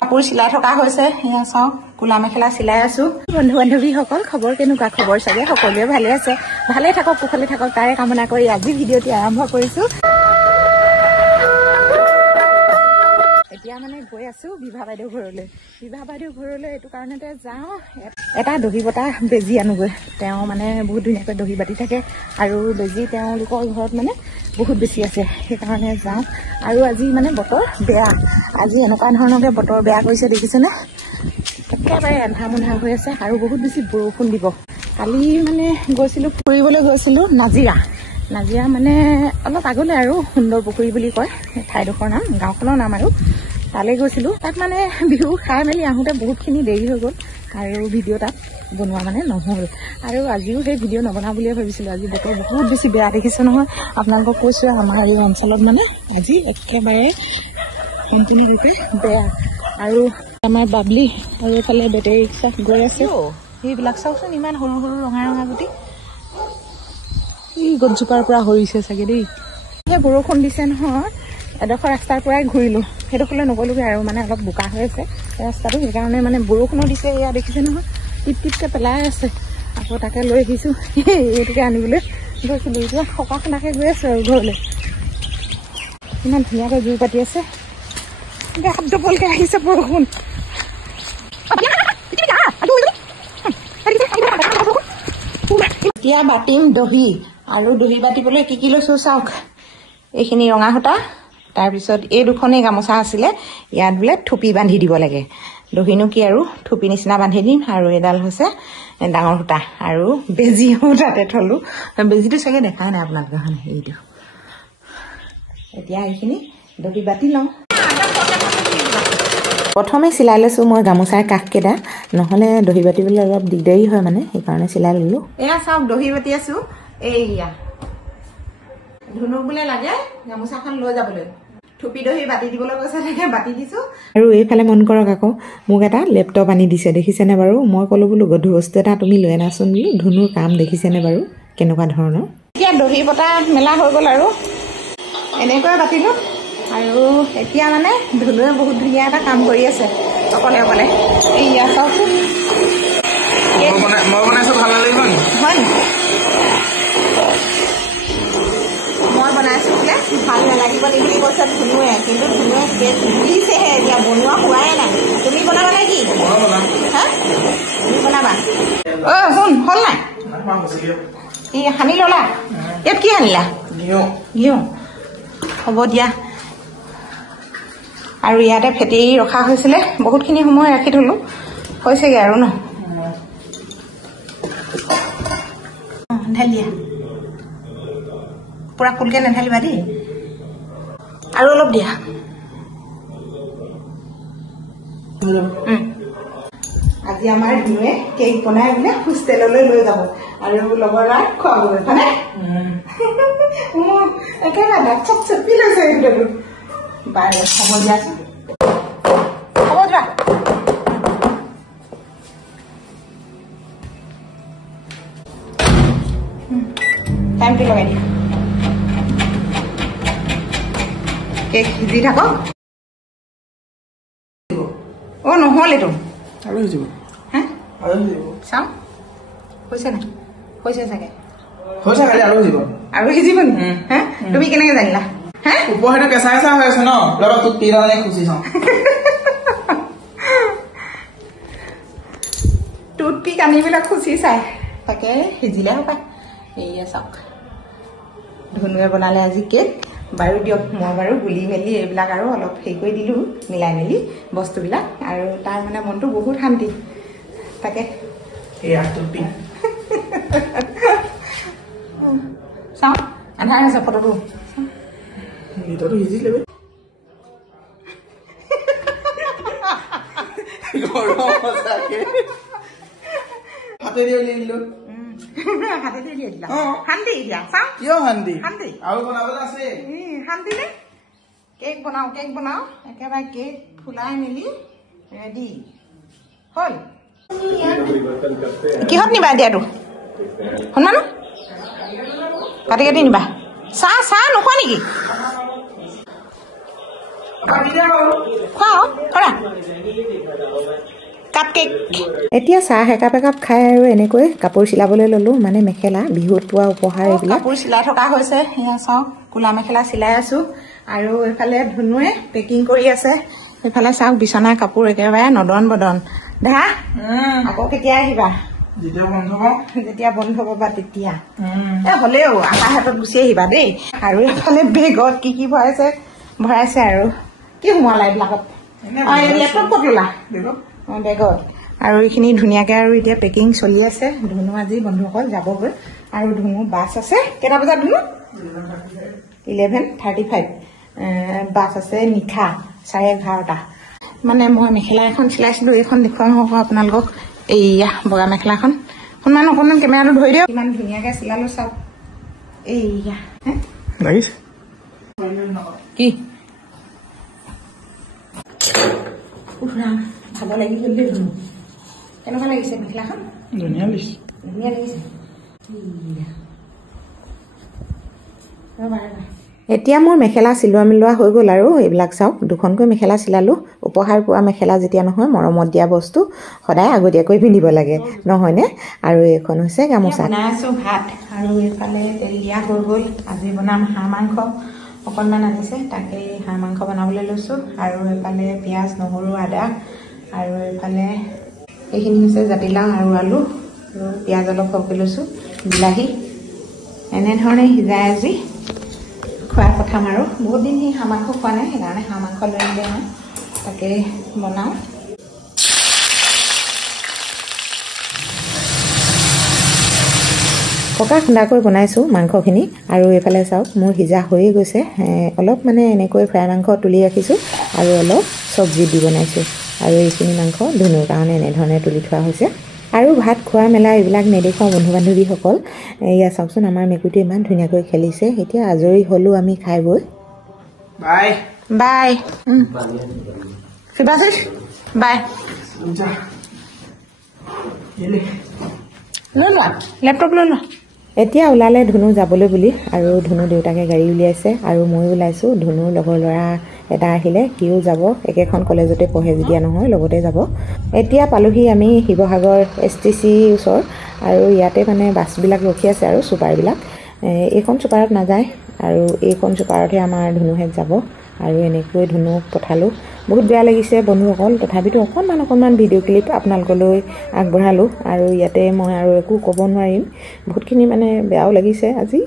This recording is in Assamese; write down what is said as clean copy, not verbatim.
কাপোৰ চিলাই থকা হৈছে এয়া চাওক কোলা মেখেলা চিলাই আছো বন্ধু বান্ধৱীসকল খবৰ কেনেকুৱা খবৰ চাগে সকলোৱে ভালে আছে ভালে থাকক কুশলে থাকক তাৰে কামনা কৰি আজি ভিডিঅ'টি আৰম্ভ কৰিছো এতিয়া মানে গৈ আছো বিভা বাইদেউ ঘৰলৈ এইটো কাৰণতে যাওঁ এটা দহি বটা বেজি আনোগৈ তেওঁ মানে বহুত ধুনীয়াকৈ দহি বাতি থাকে আৰু বেজি তেওঁলোকৰ ঘৰত মানে বহুত বেছি আছে সেইকাৰণে যাওঁ আৰু আজি মানে বতৰ বেয়া আজি এনেকুৱা ধৰণৰকে বতৰ বেয়া কৰিছে দেখিছেনে একেবাৰে এন্ধাৰ মুন্ধাৰ হৈ আছে আৰু বহুত বেছি বৰষুণ দিব কালি মানে ফুৰিবলৈ গৈছিলোঁ নাজিৰা মানে অলপ আগলৈ আৰু সুন্দৰ পুখুৰী বুলি কয় ঠাইডোখৰ নাম গাঁওখনৰ নাম আৰু তালৈ গৈছিলোঁ তাত মানে বিহু খাই মেলি আহোঁতে বহুতখিনি দেৰি হৈ গ'ল আৰু ভিডিঅ' তাত বনোৱা মানে নহ'ল আৰু আজিও সেই ভিডিঅ' নবনাওঁ বুলিয়ে ভাবিছিলোঁ আজি বতৰ বহুত বেছি বেয়া দেখিছে নহয় আপোনালোকক কৈছোঁ আমাৰ এই অঞ্চলত মানে আজি একেবাৰে সম্পূৰ্ণৰূপে বেয়া আৰু আমাৰ বাবলি আৰু এইফালে বেটেৰী ৰিক্সা গৈ আছে সেইবিলাক চাওকচোন ইমান সৰু সৰু ৰঙা গুটি এই গছজোপাৰ পৰা সৰিছে চাগে দেই সেই বৰষুণ দিছে নহয় এডোখৰ ৰাস্তাৰ পৰাই ঘূৰিলোঁ সেইডোখৰলৈ নগ'লোগৈ আৰু মানে অলপ বোকা হৈ আছে ৰাস্তাটো সেইকাৰণে মানে বৰষুণো দিছে এয়া দেখিছে নহয় টিপ টিপকৈ পেলাই আছে আকৌ তাকে লৈ আহিছোঁ এইটোকে আনিবলৈ গৈছিলোঁ এতিয়া সকাখনাকৈ গৈ আছোঁ আৰু ঘৰলৈ ইমান ধুনীয়াকৈ জুই পাতি আছে শব্দ পলকৈ আহিছে বৰষুণ এতিয়া বাতিম দহি আৰু দহি বাতিবলৈ কি লৈছোঁ চাওক এইখিনি ৰঙা সূতা তাৰপিছত এই দুখনেই গামোচা আছিলে ইয়াত বোলে থুপি বান্ধি দিব লাগে দহিনো কি আৰু থুপি নিচিনা বান্ধি দিম আৰু এডাল হৈছে ডাঙৰ সূতা আৰু বেজিও তাতে থলোঁ বেজিটো চাগে দেখাই নাই আপোনালোকে এইটো এতিয়া এইখিনি দহি বাতি লওঁ প্ৰথমে চিলাই লৈছোঁ মই গামোচাৰ কাষকেইটা নহ'লে দহি বাতিবলৈ অলপ দিগদাৰী হয় মানে সেইকাৰণে চিলাই ল'লোঁ এয়া চাওক দহি বাতি আছোঁ এইয়া ধুনুক বোলে লাগে গামোচাখন লৈ যাবলৈ থুপি দহি বাতি দিবলৈ কৈছে তাকে বাতি দিছোঁ আৰু এইফালে মন কৰক আকৌ মোক এটা লেপটপ আনি দিছে দেখিছেনে বাৰু মই ক'লোঁ বোলো গধু বস্তু এটা তুমি লৈ আনাচোন বোলো ধুনুৰ কাম দেখিছেনে বাৰু কেনেকুৱা ধৰণৰ এতিয়া দহি বটা মেলা হৈ গ'ল আৰু এনেকৈ বাতিলোঁ আৰু এতিয়া মানে ধুনুৱে বহুত ধুনীয়া এটা কাম কৰি আছে অকলে এইয়া চাওকচোন মই বনাইছোঁ ভাল নালাগিব নি হয় নি মই বনাইছোঁ বোলে ভাল নালাগিব নি বুলি কৈছে ধুনুৱে কিন্তু ধুনুৱে কেক দিছেহে এতিয়া বনোৱা হোৱাই নাই তুমি বনাবা নে কি হা তুমি বনাবা শুন হ'ল নাই এই সানি ল'লা ইয়াত কি সানিলা ঘিউ হ'ব দিয়া আৰু ইয়াতে ফেটি ৰখা হৈছিলে বহুতখিনি সময় ৰাখি থলোঁ হৈছেগৈ আৰু ন ঢালি দিয়া পুৰা ফুলকৈ নেঢালিবা দেই আৰু অলপ দিয়া আজি আমাৰ ধুনুৱে কেক বনাই বোলে হোষ্টেললৈ লৈ যাব আৰু লগৰ ল'ৰাক খুৱাবলৈ হয়নে মোৰ একেবাৰে দাঁত চপি লৈছে এইটো বাৰু হ'ব দিয়াচোন হ'ব যোৱা টাইমটো লগাই দিয়া কেক সিজি থাকক নহ'ল এইটো আৰু সিজিব হে চাওঁ হৈছে নাই হৈছে চাগে আৰু সিজিব নি হে তুমি কেনেকৈ জানিলা উপহাৰটো কেঁচা হৈ আছে ন তোক পিৰালে খুচি চাওঁ টুথপিক আনি পেলাই খুচি চাই তাকে সিজিলে হ'ব পায় এইয়া চাওক ধুনুৱে বনালে আজি কেক বাৰু দিয়ক মই বাৰু গুলি মেলি এইবিলাক আৰু অলপ হেৰি কৰি দিলোঁ মিলাই মেলি বস্তুবিলাক আৰু তাৰ মানে মনটো বহুত শান্তি তাকে চাওঁ আন্ধাৰ হৈছে ফটোটো ভিতৰটো সিজিলে হাতেৰে উলিয়াই দিলোঁ হাতেৰে উলিয়াই দিলা শান্তি এতিয়া চাওঁ কিয় শান্তি আৰু বনাবলৈ আছে শান্তি নে কেক বনাওঁ একেবাৰে কেক ফুলাই মেলি ৰেডি হ'ল কিহত নিবা এতিয়াতো শুনা ন কাটি নিবা চাহ চাহ নোখোৱা নেকি খোৱা কৰা কাপ কেক এতিয়া চাহ একাপ একাপ খাই আৰু এনেকৈ কাপোৰ চিলাবলৈ ল'লোঁ মানে মেখেলা বিহুত পোৱা উপহাৰ এইবিলাক কাপোৰ চিলাই থকা হৈছে এয়া চাওক কোলা মেখেলা চিলাই আছোঁ আৰু এইফালে ধুনুৱে পেকিং কৰি আছে এইফালে চাওক বিচনা কাপোৰ একেবাৰে নদন বদন দেহা আকৌ কেতিয়া আহিবা যেতিয়া বন্ধ পাবা তেতিয়া হ'লেও আমাৰ হাতত গুচি আহিবা দেই আৰু এইফালে বেগত কি কি ভৰাইছে আৰু কি সোমোৱালা এইবিলাকত লেপটপ ক'ত ল'লা বেগত আৰু এইখিনি ধুনীয়াকৈ আৰু এতিয়া পেকিং চলি আছে ধুনু আজি বন্ধুসকল যাবগৈ আৰু ধুনু বাছ আছে কেইটা বজাত ধুনু 11:35 বাছ আছে নিশা 11:30 মানে মই মেখেলা এখন চিলাইছিলোঁ এইখন দেখুৱাম আকৌ আপোনালোকক এইয়া বগা মেখেলাখন অকণমান কেমেৰাটো ধৰি দিয়ক ইমান ধুনীয়াকৈ চিলালোঁ চাওক এইয়া লাগিছে কি খাব লাগি গ'ল দেই ধুনু কেনেকুৱা লাগিছে মেখেলাখন ধুনীয়া লাগিছে ধুনীয়া লাগিছে এতিয়া মোৰ মেখেলা চিলোৱা মিলোৱা হৈ গ'ল আৰু এইবিলাক চাওক দুখনকৈ মেখেলা চিলালোঁ উপহাৰ পোৱা মেখেলা যেতিয়া নহয় মৰমত দিয়া বস্তু সদায় আগতীয়াকৈ পিন্ধিব লাগে নহয়নে আৰু এইখন হৈছে গামোচা বনাই আছোঁ ভাত আৰু এইফালে তেল দিয়া হৈ গ'ল আজি বনাম হাঁহ মাংস অকণমান আনিছে তাকে হাঁহ মাংস বনাবলৈ লৈছোঁ আৰু এইফালে পিঁয়াজ নহৰু আদা আৰু এইফালে এইখিনি হৈছে জাতিলাও আৰু আলু আৰু পিঁয়াজ অলপ সৰহকৈ লৈছোঁ বিলাহী এনেধৰণে সিজাই আজি খোৱাৰ পঠাম আৰু বহুত দিন সেই হাঁহ মাংস খোৱা নাই সেইকাৰণে হাঁহ মাংস লৈ আহিলে মই তাকে বনাওঁ পকা খুন্দাকৈ বনাইছোঁ মাংসখিনি আৰু এইফালে চাওক মোৰ সিজা হৈয়ে গৈছে অলপ মানে এনেকৈ ফ্ৰাই মাংস তুলি ৰাখিছোঁ আৰু অলপ চব্জি দি বনাইছোঁ আৰু এইখিনি মাংস ধুনুৰ কাৰণে এনেধৰণে তুলি থোৱা হৈছে আৰু ভাত খোৱা মেলা এইবিলাক নেদেখুৱাওঁ বন্ধু বান্ধৱীসকল এয়া চাওকচোন আমাৰ মেকুৰীটোৱে ইমান ধুনীয়াকৈ খেলিছে এতিয়া আজৰি হ'লোঁ আমি খাই বৈ বাই বাই শিৱাশীষ বাই লৈ লোৱা লেপটপ লৈ লোৱা এতিয়া ওলালে ধুনু যাবলৈ বুলি আৰু ধুনু দেউতাকে গাড়ী উলিয়াইছে আৰু ময়ো ওলাইছোঁ ধুনুৰ লগৰ ল'ৰা এটা আহিলে সিও যাব একেখন কলেজতে পঢ়ে যেতিয়া নহয় লগতে যাব এতিয়া পালোহি আমি শিৱসাগৰ STC ওচৰ আৰু ইয়াতে মানে বাছবিলাক ৰখি আছে আৰু ছুপাৰবিলাক এইখন ছুপাৰত নাযায় আৰু এইখন ছুপাৰতহে আমাৰ ধুনুহেঁত যাব আৰু এনেকৈ ধুনুক পঠালোঁ বহুত বেয়া লাগিছে বন্ধুসকল তথাপিতো অকণমান ভিডিঅ' ক্লিপ আপোনালোকলৈ আগবঢ়ালোঁ আৰু ইয়াতে মই আৰু একো ক'ব নোৱাৰিম বহুতখিনি মানে বেয়াও লাগিছে আজি